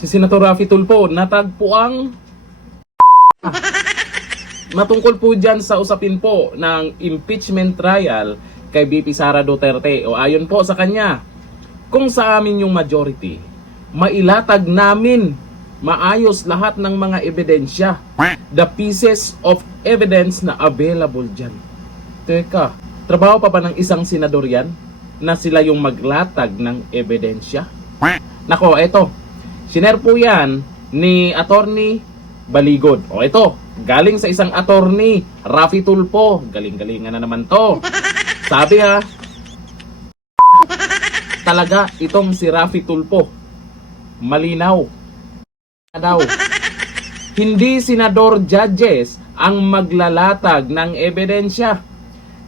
si Senator Raffy Tulfo natagpo ang matungkol po dyan sa usapin po ng impeachment trial kay VP Sara Duterte. O ayon po sa kanya, kung sa amin yung majority, mailatag namin maayos lahat ng mga ebidensya, the pieces of evidence na available dyan. Teka, trabaho pa ba ng isang senador yan na sila yung maglatag ng ebidensya? Nako, eto, shiner po yan ni Attorney Baligod. O ito, galing sa isang attorney, Raffy Tulfo. Galing-galingan na naman to. Sabi ha, talaga itong si Raffy Tulfo, malinaw daw. Hindi senador judges ang maglalatag ng ebidensya.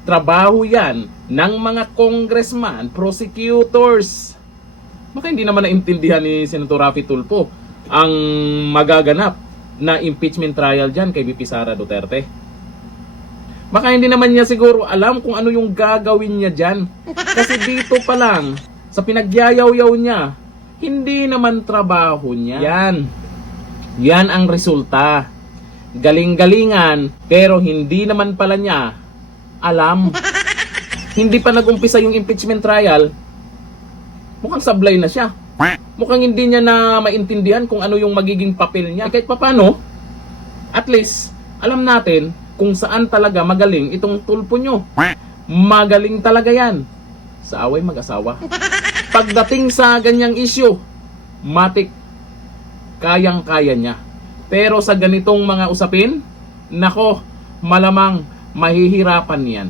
Trabaho yan ng mga congressman, prosecutors. Baka hindi naman naintindihan ni Senator Raffy Tulfo ang magaganap na impeachment trial dyan kay VP Sara Duterte. Baka hindi naman niya siguro alam kung ano yung gagawin niya dyan. Kasi dito pa lang, sa pinagyayaw-yaw niya, hindi naman trabaho niya. Yan ang resulta. Galing-galingan, pero hindi naman pala niya alam. Hindi pa nag-umpisa yung impeachment trial, mukhang sablay na siya. Mukhang hindi niya na maintindihan kung ano yung magiging papel niya. Kahit papano, at least, alam natin kung saan talaga magaling itong Tulfo nyo. Magaling talaga yan sa away mag-asawa. Pagdating sa ganyang issue, matik, kayang-kaya niya. Pero sa ganitong mga usapin, nako, malamang mahihirapan yan.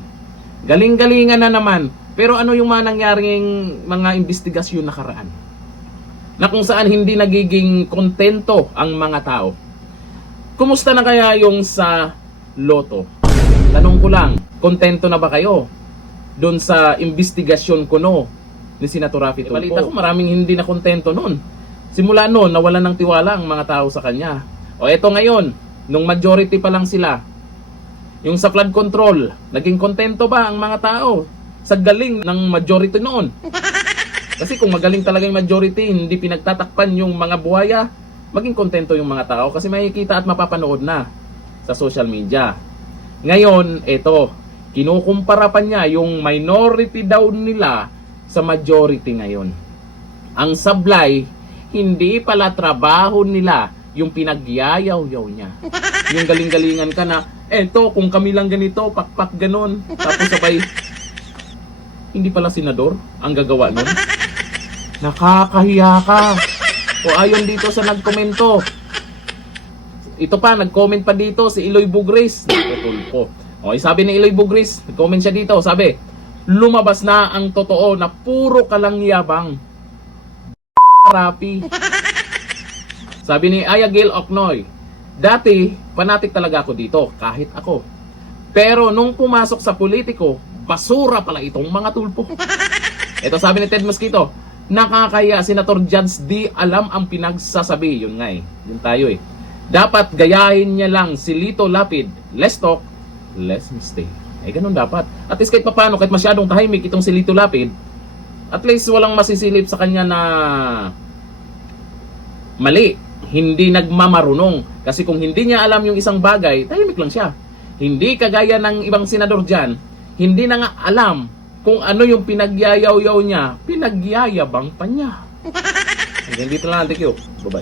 Galing-galingan na naman. Pero ano yung mga nangyaring mga investigasyon nakaraan? Na kung saan hindi nagiging kontento ang mga tao. Kumusta na kaya yung sa loto? Tanong ko lang, kontento na ba kayo doon sa investigasyon ko ni Senator Raffy Tulfo? Balita ko maraming hindi na kontento noon. Simula noon, nawalan ng tiwala ang mga tao sa kanya. O eto ngayon, nung majority pa lang sila, yung sa flood control, naging kontento ba ang mga tao sa galing ng majority noon? Kasi kung magaling talaga yung majority, hindi pinagtatakpan yung mga buhaya, maging kontento yung mga tao kasi makikita at mapapanood na sa social media. Ngayon, eto, kinukumpara pa niya yung minority daw nila sa majority ngayon. Ang sablay, hindi pala trabaho nila yung pinagyayaw-yaw niya. Yung galing-galingan ka na, eto, kung kami lang ganito, pakpak ganon. Tapos sabay, hindi pala senador ang gagawa nun. Nakakahiya ka. O ayon dito sa nagkomento. Ito pa, nag-comment pa dito si Eloy Bugris. Tulfo. O sabi ni Eloy Bugris, nag-comment siya dito, sabi, lumabas na ang totoo na puro kalangyabang. Rapi. Sabi ni Ayagil Oknoy, dati, fanatic talaga ako dito, kahit ako. Pero nung pumasok sa politiko, basura pala itong mga Tulfo. Ito sabi ni Ted Mosquito, nakakaya Senator Judge di alam ang pinagsasabi. Yun nga yun tayo dapat gayahin niya lang si Lito Lapid. Less talk, less mistake. Ganun dapat. At least kahit papano, kahit masyadong tahimik itong si Lito Lapid, at least walang masisilip sa kanya na mali, hindi nagmamarunong. Kasi kung hindi niya alam yung isang bagay, tahimik lang siya. Hindi kagaya ng ibang senador dyan, hindi na nga alam kung ano yung pinagyayaw-yaw niya, pinagyayabang pa niya. Hanggang dito lang, thank you. Bye-bye.